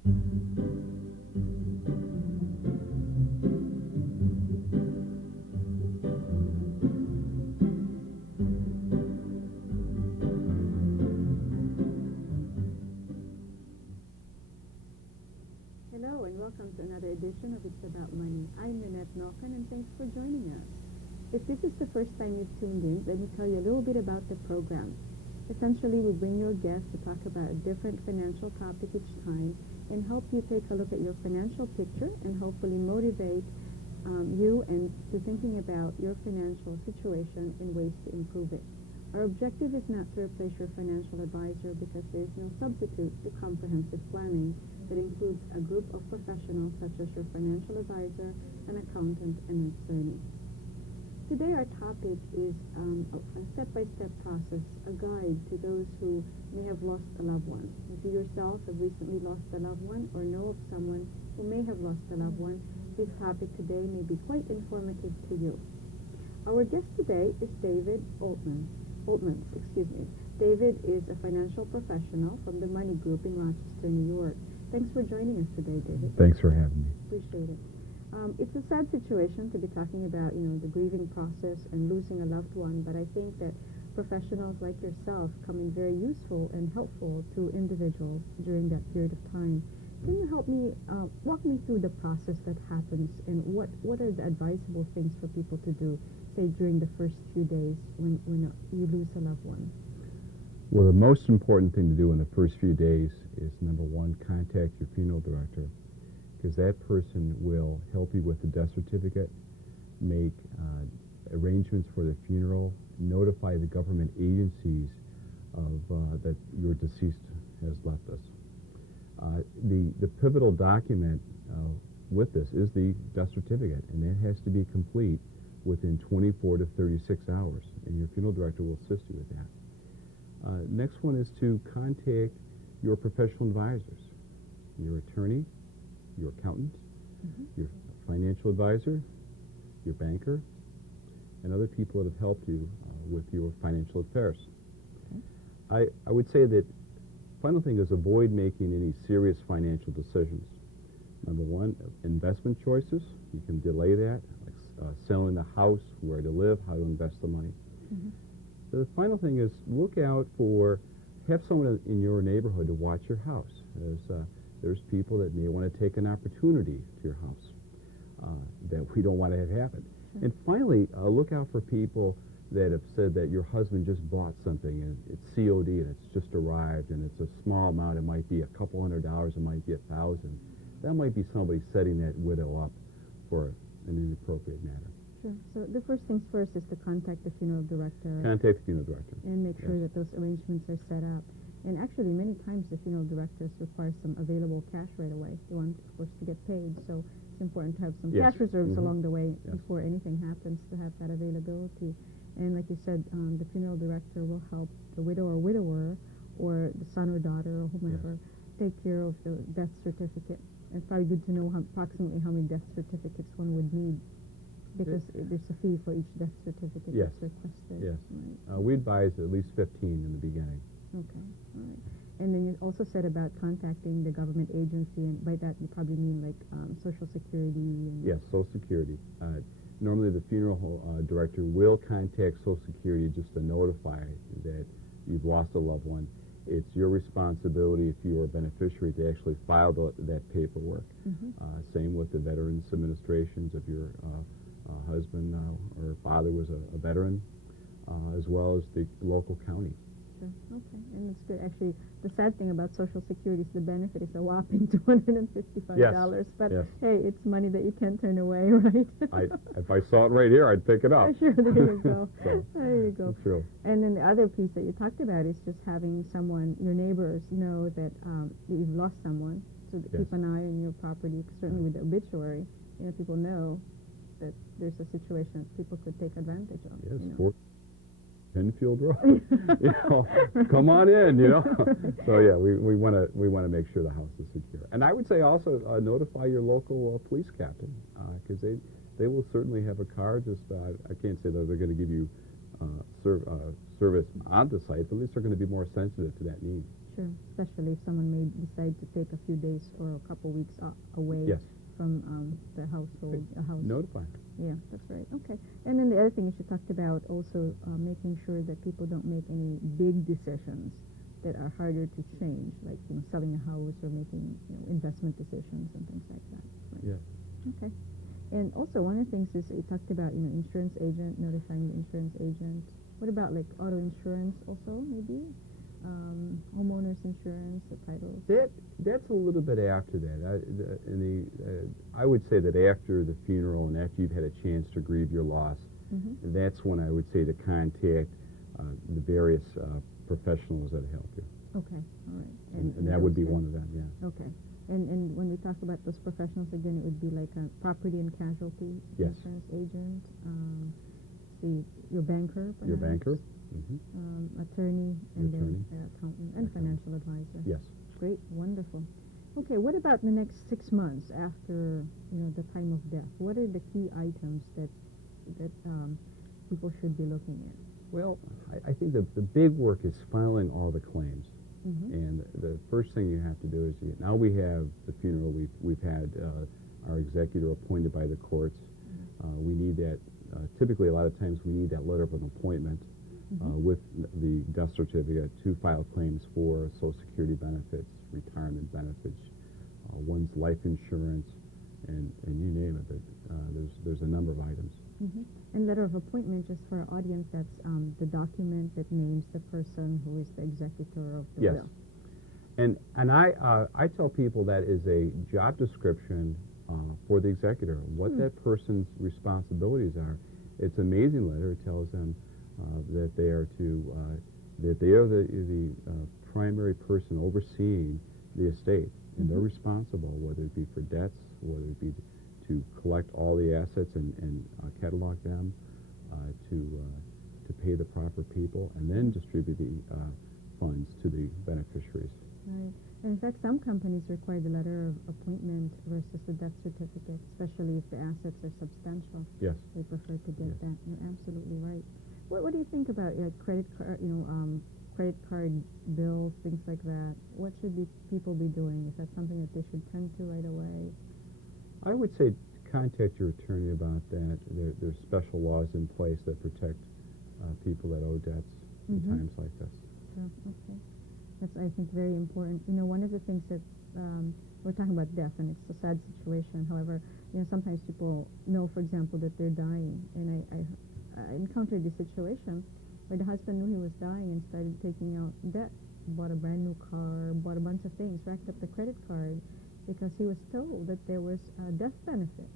Hello and welcome to another edition of It's About Money. I'm Nanette Nolkan and thanks for joining us. If this is the first time you've tuned in, let me tell you a little bit about the program. Essentially, we bring your guests to talk about a different financial topic each time and help you take a look at your financial picture and hopefully motivate you and to thinking about your financial situation and ways to improve it. Our objective is not to replace your financial advisor because there is no substitute to comprehensive planning that includes a group of professionals such as your financial advisor, an accountant, and an attorney. Today our topic is a step-by-step process, a guide to those who may have lost a loved one. If you yourself have recently lost a loved one or know of someone who may have lost a loved one, this topic today may be quite informative to you. Our guest today is David Oltman. David is a financial professional from the Money Group in Rochester, New York. Thanks for joining us today, David. Thanks for having me. Appreciate it. It's a sad situation to be talking about, the grieving process and losing a loved one, but I think that professionals like yourself come in very useful and helpful to individuals during that period of time. Can you help me, walk me through the process that happens and what are the advisable things for people to do, say, during the first few days when you lose a loved one? Well, the most important thing to do in the first few days is, number one, contact your funeral director, because that person will help you with the death certificate, make arrangements for the funeral, notify the government agencies of that your deceased has left us. The pivotal document with this is the death certificate, and that has to be complete within 24 to 36 hours, and your funeral director will assist you with that. Next one is to contact your professional advisors, your attorney, your accountant, your financial advisor, your banker, and other people that have helped you with your financial affairs. I would say that final thing is avoid making any serious financial decisions. Number one, investment choices. You can delay that, like selling the house, where to live, how to invest the money. The final thing is look out have someone in your neighborhood to watch your house. There's people that may want to take an opportunity to your house that we don't want to have happen. And finally, look out for people that have said that your husband just bought something and it's COD and it's just arrived and it's a small amount. It might be a couple $100, it might be $1,000. That might be somebody setting that widow up for an inappropriate matter. Sure. So the first things first is to contact the funeral director. Contact the funeral director. And make sure that those arrangements are set up. And actually, many times the funeral directors require some available cash right away. They want, of course, to get paid. So it's important to have some cash reserves along the way before anything happens, to have that availability. And like you said, the funeral director will help the widow or widower or the son or daughter or whomever take care of the death certificate. And it's probably good to know approximately how many death certificates one would need, because there's a fee for each death certificate that's requested. Yes. Right. We advise at least 15 in the beginning. Okay. All right. And then you also said about contacting the government agency, and by that you probably mean like Social Security. And Yes, Social Security. Normally the funeral director will contact Social Security just to notify that you've lost a loved one. It's your responsibility, if you are a beneficiary, to actually file that paperwork. Same with the Veterans Administrations. If your husband or father was a veteran, as well as the local county. Sure. Okay. And it's good. Actually, the sad thing about Social Security is the benefit is a whopping $255. But hey, it's money that you can't turn away, right? If I saw it right here, I'd pick it up. Sure, there you go. There you go. That's true. And then the other piece that you talked about is just having someone, your neighbors, know that you've lost someone, so keep an eye on your property. Certainly with the obituary, people know that there's a situation that people could take advantage of. Yes, Penfield Road. Come on in. So yeah, we want to make sure the house is secure. And I would say also notify your local police captain, because they will certainly have a car. Just I can't say that they're going to give you service on the site, but at least they're going to be more sensitive to that need. Sure, especially if someone may decide to take a few days or a couple weeks away Yes. from their household, a house. Notify. Yeah, that's right. Okay. And then the other thing is you talked about also making sure that people don't make any big decisions that are harder to change, like selling a house or making investment decisions and things like that. Right. Yeah. Okay. And also one of the things is you talked about insurance agent, notifying the insurance agent. What about like auto insurance also maybe? Homeowners insurance, the titles. That's a little bit after that. I would say that after the funeral and after you've had a chance to grieve your loss, that's when I would say to contact the various professionals that help you. Okay, all right. And that would be one of them, yeah. Okay. And when we talk about those professionals, again, it would be like a property and casualty Yes. insurance agent, your banker, perhaps? Your banker? Attorney, and Attorney. then accountant, and financial advisor. Yes. Great, wonderful. Okay, what about the next 6 months after the time of death? What are the key items that people should be looking at? Well, I think the big work is filing all the claims. Mm-hmm. And the first thing you have to do is, now we have the funeral, we've had our executor appointed by the courts. We need that, typically a lot of times we need that letter of an appointment with the death certificate to file claims for Social Security benefits, retirement benefits, one's life insurance, and you name it. There's a number of items. Mm-hmm. And letter of appointment, just for our audience, that's the document that names the person who is the executor of the Yes. will. And I tell people that is a job description for the executor, what that person's responsibilities are. It's an amazing letter. It tells them that they are the primary person overseeing the estate, and they're responsible, whether it be for debts, whether it be to collect all the assets and catalog them, to pay the proper people, and then distribute the funds to the beneficiaries. Right. And in fact, some companies require the letter of appointment versus the death certificate, especially if the assets are substantial. Yes. They prefer to get Yes. that. You're absolutely right. What do you think about credit card bills, things like that? What should people be doing? Is that something that they should tend to right away? I would say contact your attorney about that. There's special laws in place that protect people that owe debts in times like this. Sure. Okay. That's, I think, very important. One of the things that we're talking about death, and it's a sad situation. However, sometimes people know, for example, that they're dying. And I encountered this situation where the husband knew he was dying and started taking out debt, bought a brand new car, bought a bunch of things, racked up the credit card, because he was told that there was a death benefit.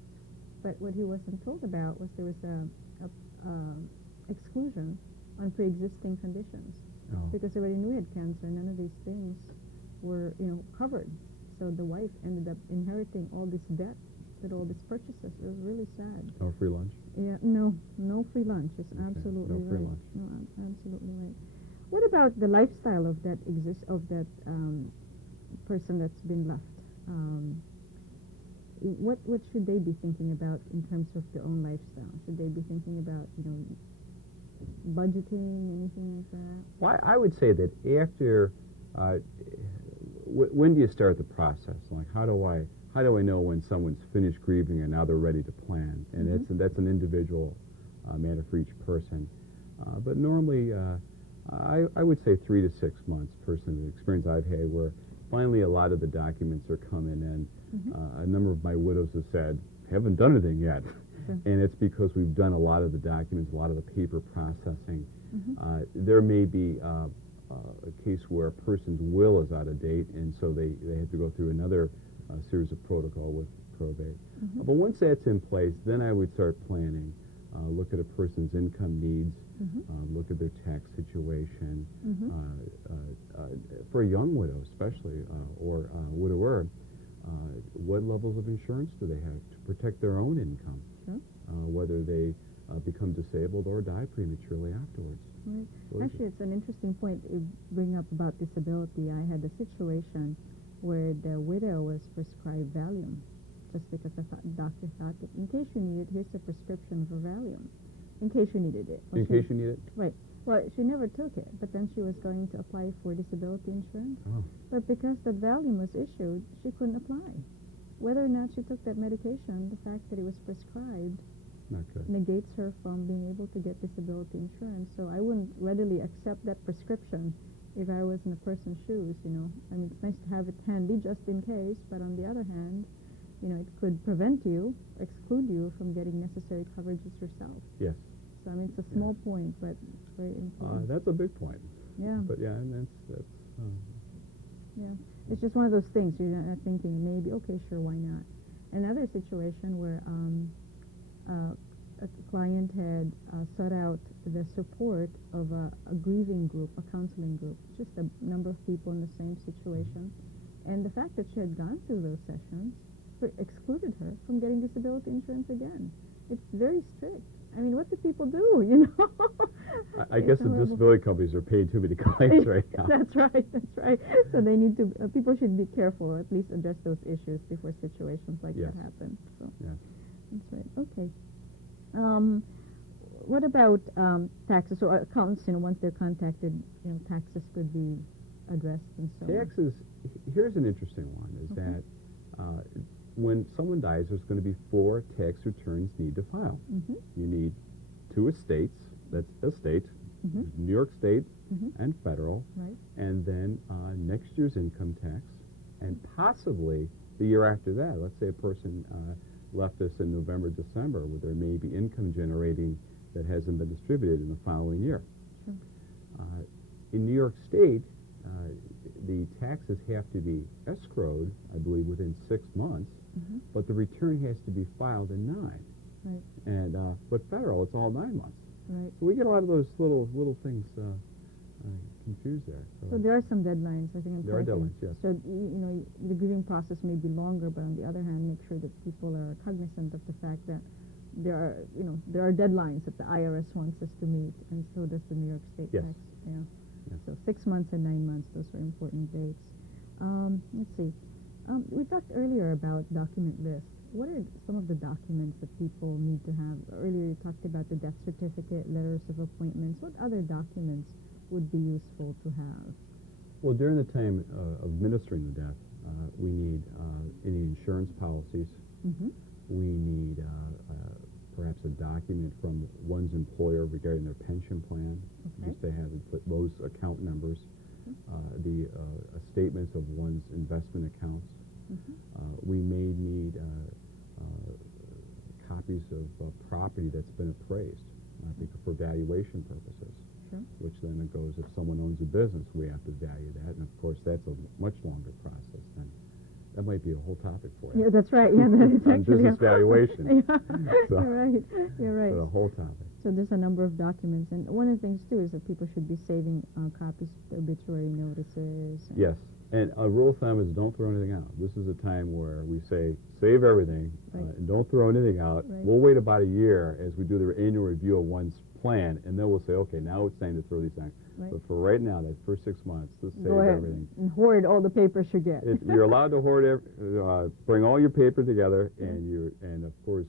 But what he wasn't told about was there was a exclusion on pre-existing conditions. Oh. Because they already knew he had cancer, none of these things were, covered. So the wife ended up inheriting all this debt with all these purchases. It was really sad. No free lunch? Yeah, no free lunch. It's Okay, absolutely no free right. lunch. No, absolutely right. What about the lifestyle of that person that's been left? What should they be thinking about in terms of their own lifestyle? Should they be thinking about, budgeting, anything like that? Well, I would say that after, when do you start the process? Like, how do I know when someone's finished grieving and now they're ready to plan? And that's an individual matter for each person. But normally, I would say 3 to 6 months, personally, the experience I've had where finally a lot of the documents are coming in. A number of my widows have said, haven't done anything yet. Sure. And it's because we've done a lot of the documents, a lot of the paper processing. There may be a case where a person's will is out of date, and so they have to go through another series of protocol with probate. But once that's in place, then I would start planning. Look at a person's income needs, look at their tax situation. For a young widow especially, or widower, what levels of insurance do they have to protect their own income? Sure. Whether they become disabled or die prematurely afterwards. Right. Actually, it's an interesting point you bring up about disability. I had a situation where the widow was prescribed Valium just because the doctor thought that in case you need it, here's a prescription for Valium. In case you needed it. In case you need it? Right. Well, she never took it, but then she was going to apply for disability insurance. Oh, But because that Valium was issued, she couldn't apply. Whether or not she took that medication, the fact that it was prescribed not good. negates her from being able to get disability insurance. So I wouldn't readily accept that prescription if I was in a person's shoes, you know. I mean, it's nice to have it handy just in case, but on the other hand, you know, it could prevent you, exclude you from getting necessary coverages yourself. Yes. So, I mean, it's a small point, but very important. That's a big point. Yeah. But yeah, and that's Yeah, it's just one of those things. You're not thinking maybe, okay, sure, why not? Another situation where a client had sought out the support of a grieving group, a counseling group, just a number of people in the same situation, and the fact that she had gone through those sessions excluded her from getting disability insurance again. It's very strict. I mean, what do people do, you know? I guess the disability companies are paying too many claims right now. That's right, that's right. So they need to, people should be careful, or at least address those issues before situations like Yes. that happen. So Yes. that's right. Okay. What about taxes? So accountants, you know, once they're contacted, you know, taxes could be addressed and so on. Taxes, here's an interesting one, is Okay. that when someone dies, there's going to be 4 tax returns need to file. Mm-hmm. You need 2 estates, that's estate, Mm-hmm. New York State Mm-hmm. and federal, Right. and then next year's income tax, and possibly the year after that. Let's say a person left us in November, December, where there may be income generating that hasn't been distributed in the following year. Sure. In New York State, the taxes have to be escrowed, I believe, within 6 months, Mm-hmm. but the return has to be filed in 9. Right. And but federal, it's all 9 months. Right. So we get a lot of those little things confused there. So there are some deadlines, I think. There are deadlines, yes. So you know, the grieving process may be longer, but on the other hand, make sure that people are cognizant of the fact that there are deadlines that the IRS wants us to meet, and so does the New York State Yes. tax. Yeah. Yes. So 6 months and 9 months; those are important dates. Let's see. We talked earlier about document lists. What are some of the documents that people need to have? Earlier you talked about the death certificate, letters of appointments. What other documents would be useful to have? Well, during the time of administering the death, we need any insurance policies. Mm-hmm. We need perhaps a document from one's employer regarding their pension plan, Okay. just to have those account numbers, the statements of one's investment accounts. Mm-hmm. We may need copies of property that's been appraised, for valuation purposes. Sure. Which then it goes, if someone owns a business, we have to value that, and of course that's a much longer process. Then that might be a whole topic for you. Yeah, that's right. Yeah, that is On actually business valuation. Yeah. So- You're right. You're right. But a whole topic. So there's a number of documents, and one of the things too is that people should be saving copies of the obituary notices. And Yes, and a rule of thumb is don't throw anything out. This is a time where we say save everything, Right. and don't throw anything out. Right. We'll wait about a year as we do the annual review of one's plan, and then we'll say, okay, now it's time to throw these things. Right. But for right now, that first 6 months, just save Go ahead everything. and hoard all the papers you get. You're allowed to hoard bring all your paper together, and of course,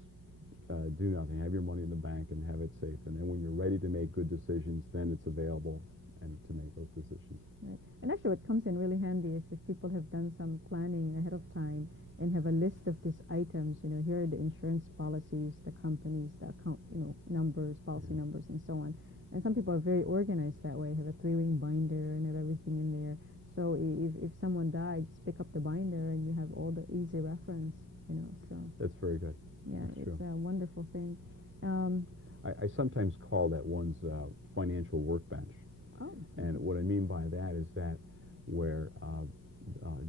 do nothing. Have your money in the bank and have it safe. And then when you're ready to make good decisions, then it's available and to make those decisions. Right. And actually what comes in really handy is if people have done some planning ahead of time and have a list of these items, you know, here are the insurance policies, the companies, the account, you know, numbers, policy numbers, and so on. And some people are very organized that way, have a 3-ring binder and have everything in there. So if someone died, just pick up the binder and you have all the easy reference, you know, so. That's very good. Yeah, That's it's true. a wonderful thing. I sometimes call that one's financial workbench. Oh, And what I mean by that is that where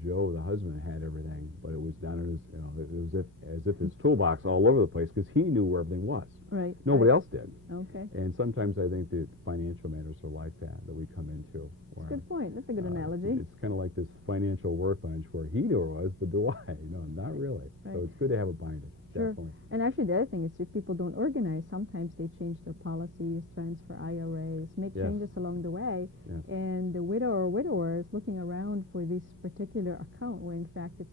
Joe, the husband, had everything, but it was down in his, it was as if his toolbox all over the place, because he knew where everything was. right. Nobody right. else did. Okay. And sometimes I think that financial matters are like that we come into. Where, Good point. That's a good analogy. It's kind of like this financial workbench where he knew where it was, but do I? Not really. Right. So it's good to have a binder, Sure. definitely. And actually, the other thing is if people don't organize, sometimes they change their policies, transfer IRAs, make Yes. changes along the way, Yes. and the widow or widower is looking around for this particular account where, in fact, it's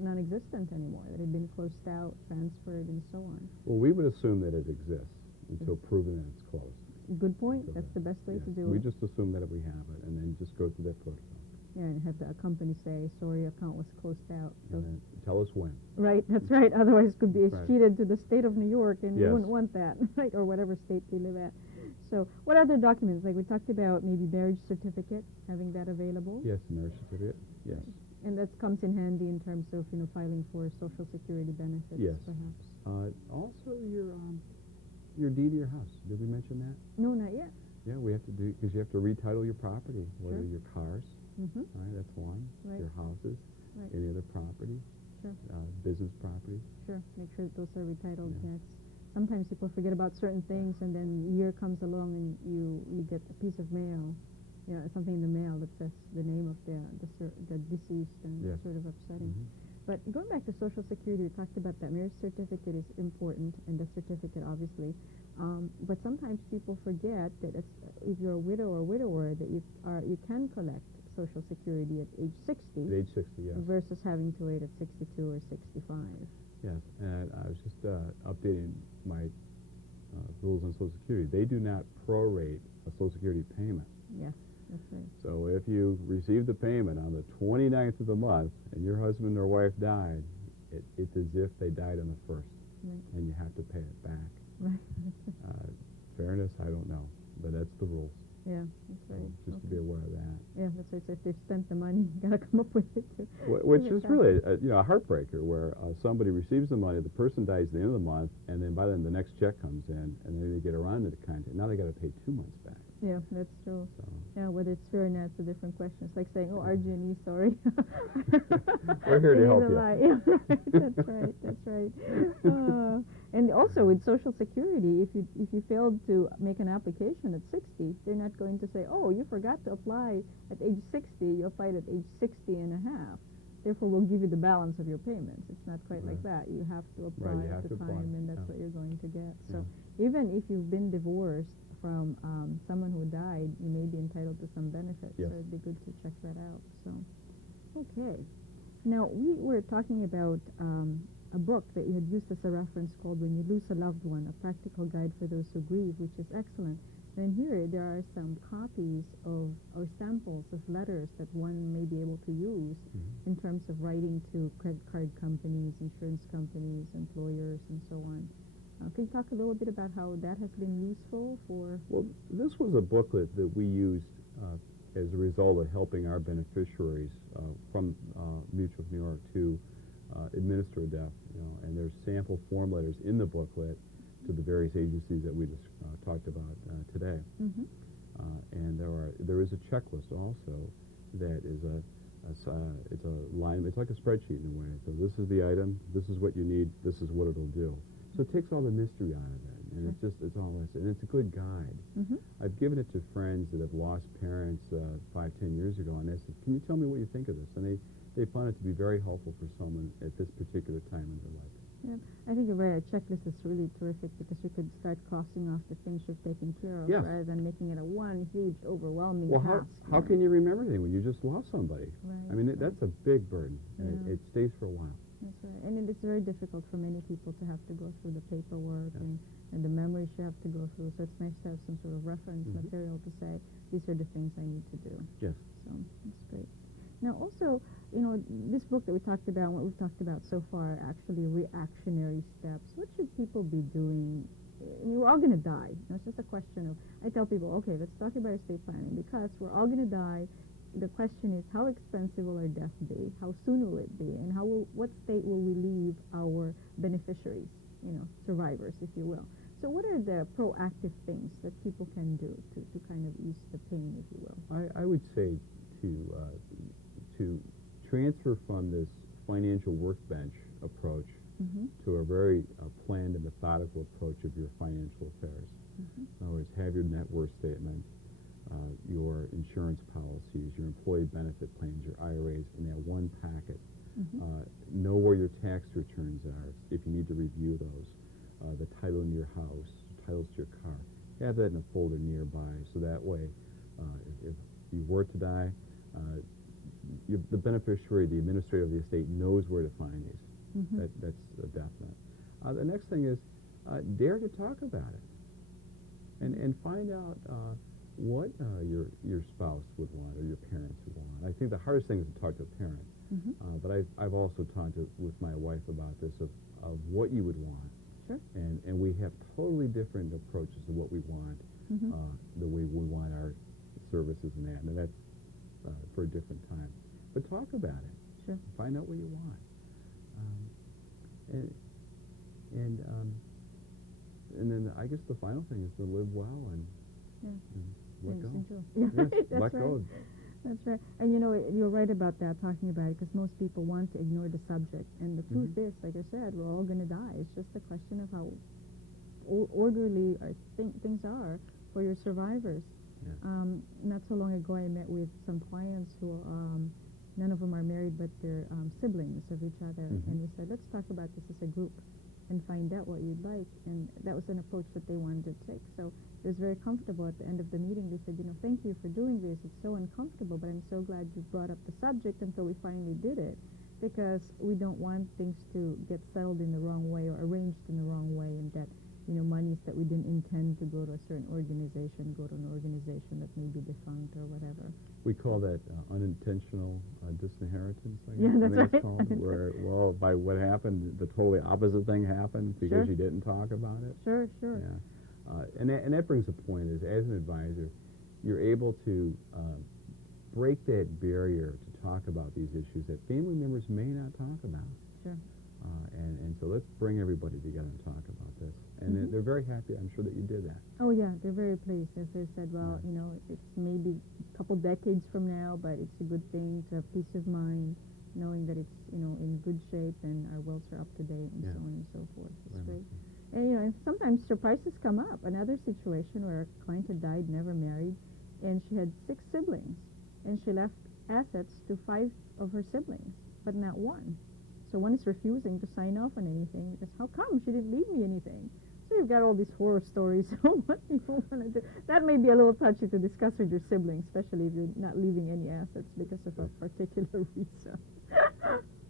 non-existent anymore, that it had been closed out, transferred, and so on. Well, we would assume that it exists until proven that it's closed. Good point. So That's the best way yeah. to do We it. just assume that we have it, and then just go through that protocol. Yeah, and have the company say, sorry, your account was closed out. So, And then tell us when. right, that's right. Otherwise, it could be Right. escheated to the state of New York, and you Yes. wouldn't want that, right, or whatever state they live at. So, what other documents? Like we talked about, maybe marriage certificate, having that available. Yes, marriage certificate. Yes. And that comes in handy in terms of, filing for Social Security benefits, Yes. perhaps. Also, your deed to your house. Did we mention that? No, not yet. Yeah, we have to do because you have to retitle your property, whether Sure. your cars. Mm-hmm. Right, that's one. Right. Your houses, Right. any other property, Sure. business property. Sure. Make sure that those are retitled. Yeah. Yeah. Sometimes people forget about certain things, and then a year comes along, and you get a piece of mail, something in the mail that says the name of the deceased, and Yes. it's sort of upsetting. Mm-hmm. But going back to Social Security, we talked about that marriage certificate is important, and the certificate, obviously. But sometimes people forget that if you're a widow or widower, that you can collect Social Security at age 60. At age 60, yes. Versus having to wait at 62 or 65. Yes, and I was just updating my rules on Social Security. They do not prorate a Social Security payment. Yes, that's right. So if you receive the payment on the 29th of the month and your husband or wife died, it's as if they died on the 1st, Right. and you have to pay it back. Right. Fairness, I don't know, but that's the rules. Yeah, that's So right. just to be aware of that. Yeah, that's right. So if they've spent the money, you got to come up with it too. Which is really a heartbreaker, where somebody receives the money, the person dies at the end of the month, and then by then the next check comes in, and then they get around to the content. Now they got to pay 2 months back. Yeah, that's true. So Yeah, whether it's fair or not, it's a different question. It's like saying, "Oh, RG&E, sorry." We're here to It is help a you. lie. Yeah, right. That's right. That's right. And also with Social Security, if you failed to make an application at 60, they're not going to say, "Oh, you forgot to apply at age 60. You applied at age 60 and a half. Therefore, we'll give you the balance of your payments." It's not quite like that. You have to apply you at have the to time, apply. and that's Yeah. what you're going to get. So even if you've been divorced from someone who died, you may be entitled to some benefits. Yes. So it'd be good to check that out. So, okay. Now, we were talking about a book that you had used as a reference called When You Lose a Loved One, A Practical Guide for Those Who Grieve, which is excellent. And here there are some copies of, or samples of letters that one may be able to use in terms of writing to credit card companies, insurance companies, employers, and so on. Can you talk a little bit about how that has been useful for... Well, this was a booklet that we used as a result of helping our beneficiaries from Mutual of New York to administer a death. And there's sample form letters in the booklet to the various agencies that we just talked about today. Mm-hmm. And there is a checklist also that is it's a line. It's like a spreadsheet in a way. So this is the item. This is what you need. This is what it'll do. So it takes all the mystery out of it, and it's all this, and it's a good guide. Mm-hmm. I've given it to friends that have lost parents 5-10 years ago, and I said, "Can you tell me what you think of this?" And they found it to be very helpful for someone at this particular time in their life. Yeah, I think you're right. A checklist is really terrific because you could start crossing off the things you've taken care of Yes. rather than making it a one huge, overwhelming Well, task. how can you remember anything when you just lost somebody? Right. I mean, that's a big burden, and Yeah. it stays for a while. That's right. And it's very difficult for many people to have to go through the paperwork Yeah. and the memories you have to go through. So it's nice to have some sort of reference Mhm. material to say, these are the things I need to do. Yes. So that's great. Now also, this book that we talked about, what we've talked about so far, are actually reactionary steps. What should people be doing? I mean, we're all going to die. It's just a question of, I tell people, okay, let's talk about estate planning because we're all going to die. The question is, how expensive will our death be? How soon will it be? And what state will we leave our beneficiaries, survivors, if you will? So what are the proactive things that people can do to kind of ease the pain, if you will? I would say to transfer from this financial workbench approach Mm-hmm. to a very planned and methodical approach of your financial affairs. Mm-hmm. In other words, have your net worth statement, your insurance policies, your employee benefit plans, your IRAs in that one packet. Mm-hmm. Know where your tax returns are if you need to review those. The title in your house, titles to your car. Have that in a folder nearby so that way if you were to die, the beneficiary, the administrator of the estate knows where to find these. Mm-hmm. That's a definite. The next thing is dare to talk about it. And find out what your spouse would want or your parents would want. I think the hardest thing is to talk to a parent. But I've also talked with my wife about this of what you would want. Sure. And we have totally different approaches to what we want, the way we want our services and that. And that's for a different time. But talk about it. Sure. Find out what you want. And then I guess the final thing is to live well and let go. Yeah, Yes, that's let go. right. That's right. And you know, you're right about that, talking about it, because most people want to ignore the subject. And the truth is, like I said, we're all going to die. It's just a question of how orderly things are for your survivors. Yeah. Not so long ago, I met with some clients who, none of them are married, but they're siblings of each other. And we said, let's talk about this as a group and find out what you'd like. And that was an approach that they wanted to take. So it was very comfortable. At the end of the meeting, they said, you know, thank you for doing this. It's so uncomfortable, but I'm so glad you brought up the subject until we finally did it, because we don't want things to get settled in the wrong way or arranged in the wrong way, and that, you know, monies that we didn't intend to go to a certain organization go to an organization that may be defunct or whatever. We call that unintentional disinheritance, I guess. Yeah, that's right. It's called, where, well, by what happened, the totally opposite thing happened because you didn't talk about it. Sure, sure. Yeah. And that brings a point is, as an advisor, you're able to break that barrier to talk about these issues that family members may not talk about. Sure. And so let's bring everybody together and talk about this. And they're very happy, I'm sure, that you did that. Oh, yeah, they're very pleased. As they said, well, you know, it's maybe a couple decades from now, but it's a good thing to have peace of mind, knowing that it's, you know, in good shape and our wills are up to date and so on and so forth. It's great. And, you know, and sometimes surprises come up. Another situation where a client had died, never married, and she had 6 siblings, and she left assets to 5 of her siblings, but not one. So one is refusing to sign off on anything because how come she didn't leave me anything? So you've got all these horror stories of what people want to do. That may be a little touchy to discuss with your siblings, especially if you're not leaving any assets because of a particular reason.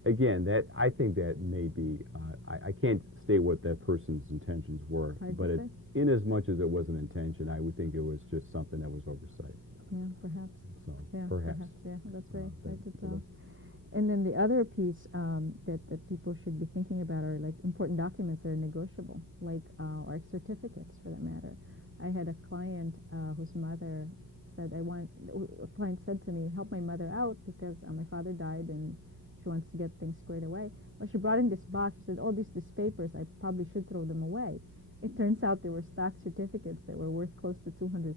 Again, I think that may be, I can't state what that person's intentions were, but in as much as it was an intention, I would think it was just something that was oversight. Yeah, perhaps. So, Yeah, perhaps. Yeah, that's right. Right to tell. And then the other piece that people should be thinking about are like important documents that are negotiable, like or certificates for that matter. I had a client whose mother said, a client said to me, help my mother out because my father died and she wants to get things squared away. Well, she brought in this box. She said, oh, these papers, I probably should throw them away. It turns out they were stock certificates that were worth close to $200,000.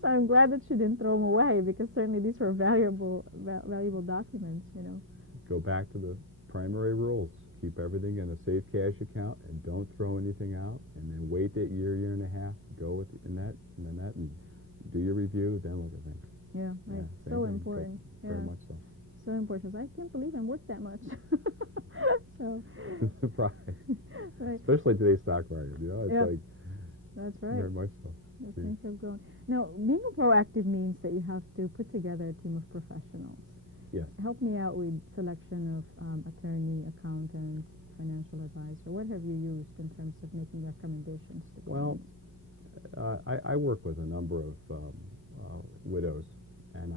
So I'm glad that she didn't throw them away, because certainly these were valuable documents, you know. Go back to the primary rules. Keep everything in a safe cash account and don't throw anything out. And then wait that year and a half, go with and do your review, then look at things. Yeah, right. Yeah, so important. So, very much so. So important. I can't believe I'm worth that much. So. Surprise. Right. Especially today's stock market, you know, it's like. That's right. Very much so. Things have grown. Now, being proactive means that you have to put together a team of professionals. Yes. Help me out with selection of attorney, accountant, financial advisor. What have you used in terms of making recommendations to clients? Well, I work with a number of widows, and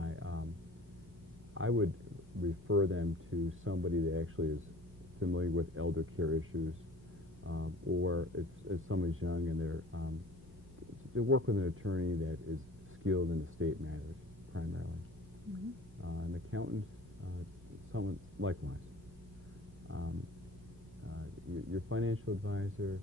I would refer them to somebody that actually is familiar with elder care issues, or if someone's young and they're to work with an attorney that is skilled in estate matters primarily. An accountant, someone likewise. Your financial advisor,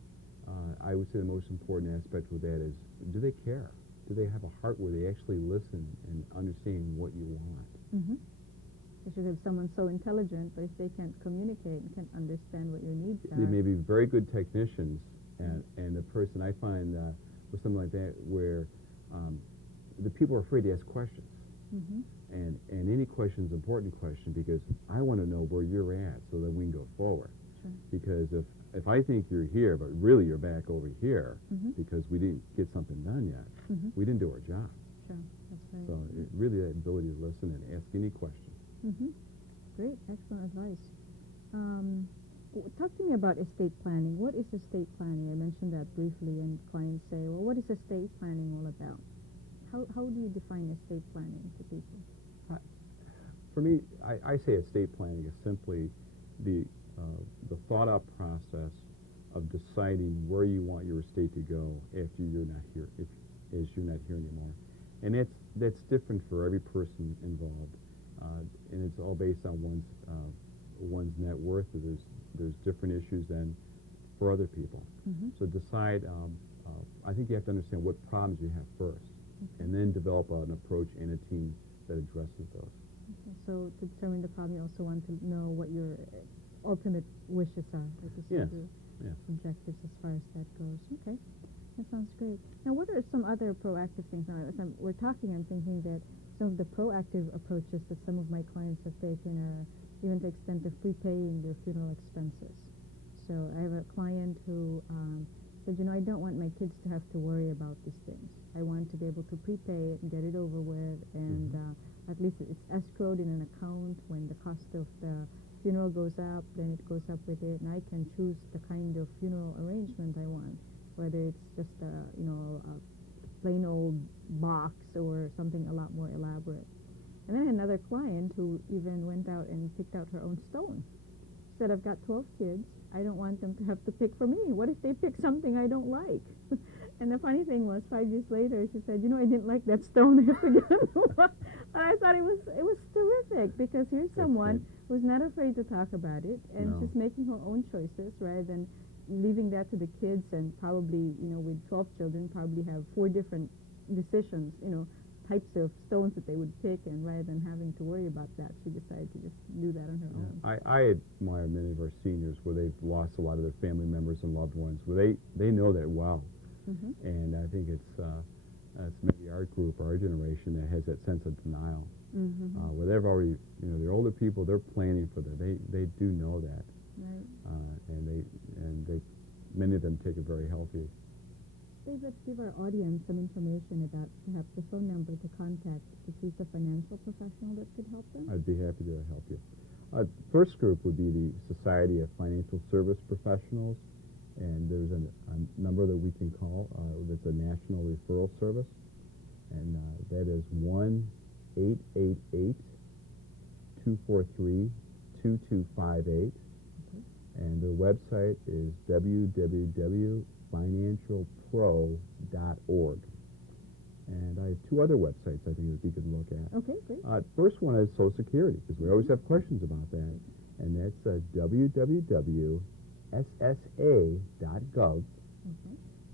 I would say the most important aspect with that is, do they care? Do they have a heart where they actually listen and understand what you want? You should have someone so intelligent, but if they can't communicate and can't understand what your needs are. They may be very good technicians, and the person I find with something like that where the people are afraid to ask questions. And any question is an important question, because I want to know where you're at so that we can go forward. Sure. Because if I think you're here, but really you're back over here because we didn't get something done yet, we didn't do our job. Sure, that's right. So really that ability to listen and ask any question. Great, excellent advice. Talk to me about estate planning. What is estate planning? I mentioned that briefly, and clients say, well, what is estate planning all about? How do you define estate planning to people? For me, I say estate planning is simply the thought out process of deciding where you want your estate to go after you're not here, as you're not here anymore. And that's different for every person involved, and it's all based on one's net worth. There's different issues than for other people. Mm-hmm. So decide. I think you have to understand what problems you have first, and then develop an approach and a team that addresses those. Okay. So to determine the problem, you also want to know what your ultimate wishes are, like you said, Yes. objectives as far as that goes. Okay, that sounds great. Now, what are some other proactive things? Now, as we're talking, I'm thinking that some of the proactive approaches that some of my clients have taken are even to the extent of prepaying their funeral expenses. So I have a client who said, I don't want my kids to have to worry about these things. I want to be able to prepay it and get it over with, and at least it's escrowed in an account. When the cost of the funeral goes up, then it goes up with it, and I can choose the kind of funeral arrangement I want, whether it's just a plain old box or something a lot more elaborate. And then another client who even went out and picked out her own stone. Said, I've got 12 kids. I don't want them to have to pick for me. What if they pick something I don't like? And the funny thing was, 5 years later, she said, I didn't like that stone. I forget. But I thought it was terrific, because here's someone who's not afraid to talk about it, and she's making her own choices rather than leaving that to the kids, and probably, with 12 children, probably have 4 different decisions, types of stones that they would pick, and rather than having to worry about that, she decided to just do that on her own. I admire many of our seniors where they've lost a lot of their family members and loved ones, where they know that well. Mm-hmm. And I think it's maybe our group, our generation, that has that sense of denial, where they've already, they're older people, they're planning for that. They do know that, right? And many of them take it very healthy. Dave, let's give our audience some information about perhaps the phone number to contact to choose a financial professional that could help them. I'd be happy to help you. First group would be the Society of Financial Service Professionals, and there's a number that we can call that's a national referral service, and that is 1-888-243-2258, and their website is www.financialpro.org. And I have 2 other websites I think that you could look at. Okay, great. First one is Social Security, because we always have questions about that, and that's www.ssa.gov.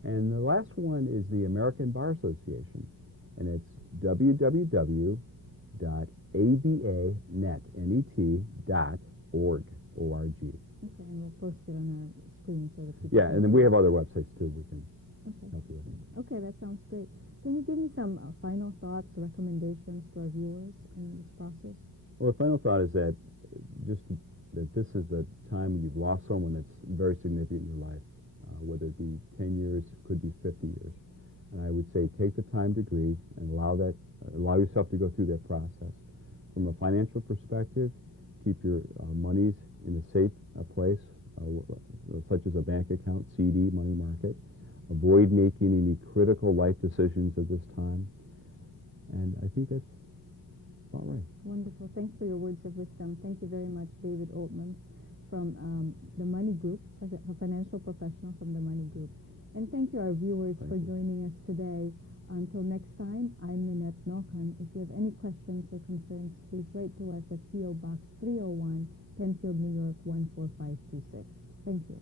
And the last one is the American Bar Association, and it's www.abanet.org. O-R-G. Okay, and we'll post it on our screen so that people... Yeah, and then we have other websites too we can help you with. Okay, that sounds great. Can you give me some final thoughts, recommendations to our viewers in this process? Well, the final thought is that that this is a time when you've lost someone that's very significant in your life, whether it be 10 years, could be 50 years. And I would say take the time to grieve and allow yourself to go through that process. From a financial perspective, keep your monies in a safe place, such as a bank account, CD, money market. Avoid making any critical life decisions at this time. And I think that's about right. Wonderful. Thanks for your words of wisdom. Thank you very much, David Altman, from the Money Group, a financial professional from the Money Group. And thank you, our viewers, for joining us today. Until next time, I'm Minette Nokan. If you have any questions or concerns, please write to us at P.O. Box 301, Penfield, New York 14526. Thank you.